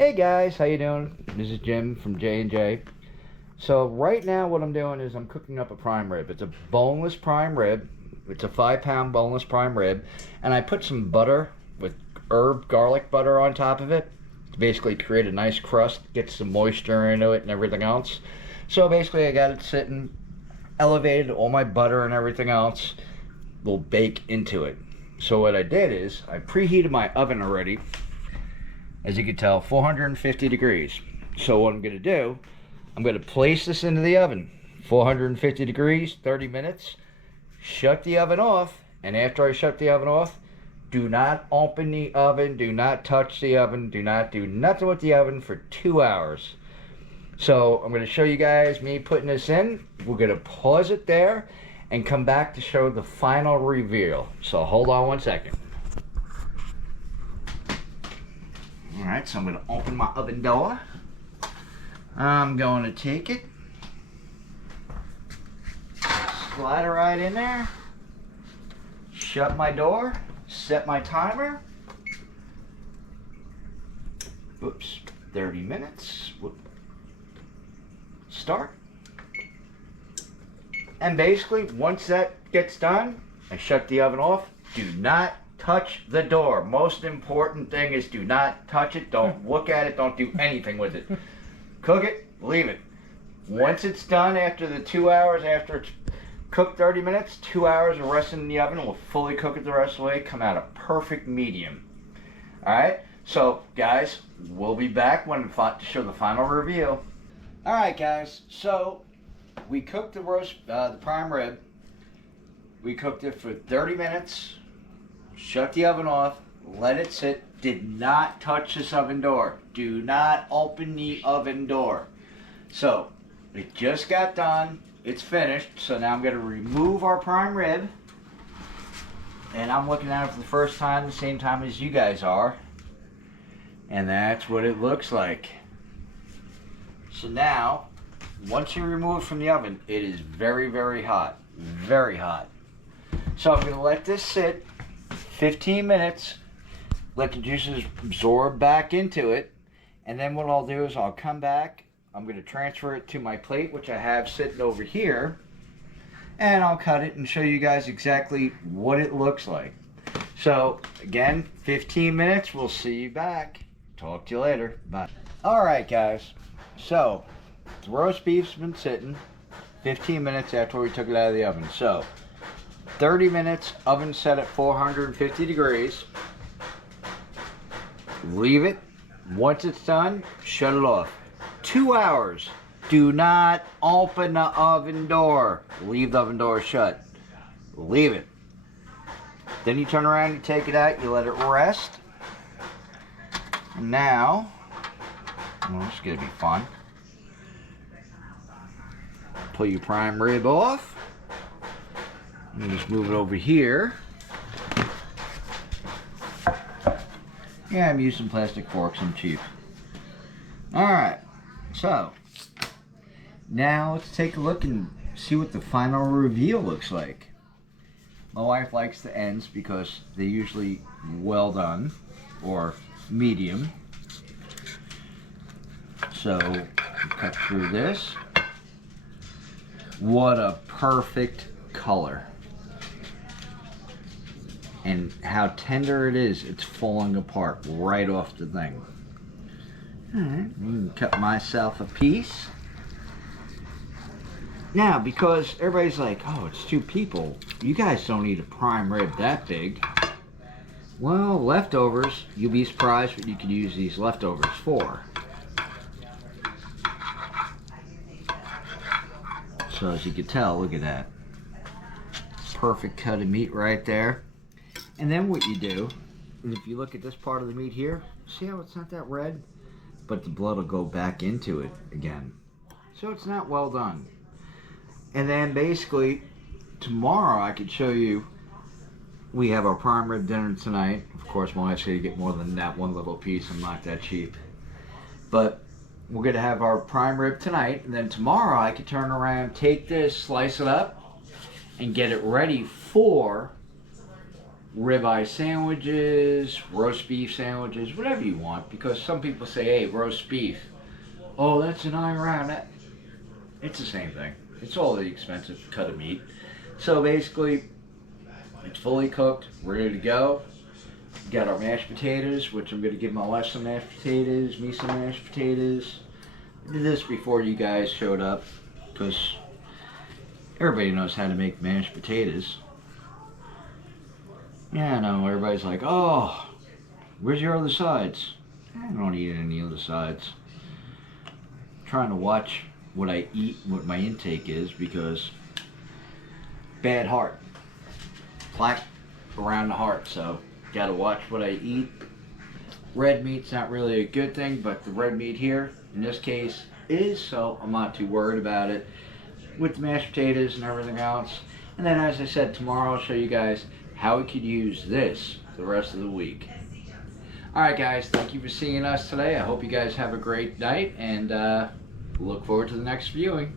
Hey guys, how you doing? This is Jim from J&J. So right now what I'm doing is I'm cooking up a prime rib. It's a boneless prime rib. It's a 5-pound boneless prime rib. And I put some butter with herb garlic butter on top of it to basically create a nice crust, get some moisture into it and everything else. So basically I got it sitting elevated, all my butter and everything else will bake into it. So what I did is I preheated my oven already. As you can tell, 450 degrees. So what I'm going to do, I'm going to place this into the oven. 450 degrees, 30 minutes. Shut the oven off. And after I shut the oven off, do not open the oven. Do not touch the oven. Do not do nothing with the oven for 2 hours. So I'm going to show you guys me putting this in. We're going to pause it there and come back to show the final reveal. So hold on 1 second. Alright, so I'm going to open my oven door. I'm going to take it, slide it right in there, shut my door, set my timer. Oops, 30 minutes. Start. And basically, once that gets done, I shut the oven off. Do not touch the door. Most important thing is do not touch it. Don't look at it. Don't do anything with it. Cook it. Leave it. Once it's done, after the 2 hours, after it's cooked 30 minutes, 2 hours of resting in the oven, we'll fully cook it the rest of the way. Come out a perfect medium. Alright, so guys, we'll be back when to show the final reveal. Alright guys, so we cooked the prime rib. We cooked it for 30 minutes. Shut the oven off, let it sit. Did not touch this oven door. Do not open the oven door. So, it just got done. It's finished. So now I'm going to remove our prime rib. And I'm looking at it for the first time, the same time as you guys are. And that's what it looks like. So now, once you remove it from the oven, it is very, very hot. Very hot. So I'm going to let this sit 15 minutes, let the juices absorb back into it, and then what I'll do is I'll come back, I'm going to transfer it to my plate, which I have sitting over here, and I'll cut it and show you guys exactly what it looks like. So, again, 15 minutes, we'll see you back. Talk to you later. Bye. Alright guys, so, the roast beef's been sitting 15 minutes after we took it out of the oven. So, 30 minutes, oven set at 450 degrees. Leave it. Once it's done, shut it off. 2 hours. Do not open the oven door. Leave the oven door shut. Leave it. Then you turn around, you take it out, you let it rest. Now, well, this is going to be fun. Pull your prime rib off. And just move it over here. Yeah, I'm using plastic forks, I'm cheap. Alright, so now let's take a look and see what the final reveal looks like. My wife likes the ends because they're usually well done or medium. So, cut through this. What a perfect color. And how tender it is, it's falling apart right off the thing. Alright, cut myself a piece. Now, because everybody's like, oh, it's 2 people. You guys don't eat a prime rib that big. Well, leftovers, you'll be surprised what you can use these leftovers for. So as you can tell, look at that. Perfect cut of meat right there. And then what you do is if you look at this part of the meat here, see how it's not that red? But the blood will go back into it again. So it's not well done. And then basically, tomorrow I could show you, we have our prime rib dinner tonight. Of course, my wife's going to get more than that one little piece. I'm not that cheap. But we're going to have our prime rib tonight. And then tomorrow I could turn around, take this, slice it up, and get it ready for ribeye sandwiches, roast beef sandwiches, whatever you want. Because some people say, hey, roast beef. Oh, that's an iron round. It's the same thing. It's all the expensive cut of meat. So basically, it's fully cooked, ready to go. Got our mashed potatoes, which I'm going to give my wife some mashed potatoes, me some mashed potatoes. I did this before you guys showed up, because everybody knows how to make mashed potatoes. Yeah, I know, everybody's like, oh, where's your other sides? I don't eat any other sides. I'm trying to watch what I eat, what my intake is, because bad heart. Plaque around the heart, so gotta watch what I eat. Red meat's not really a good thing, but the red meat here, in this case, is, so I'm not too worried about it. With the mashed potatoes and everything else. And then, as I said, tomorrow I'll show you guys how we could use this for the rest of the week. Alright guys, thank you for seeing us today. I hope you guys have a great night, and look forward to the next viewing.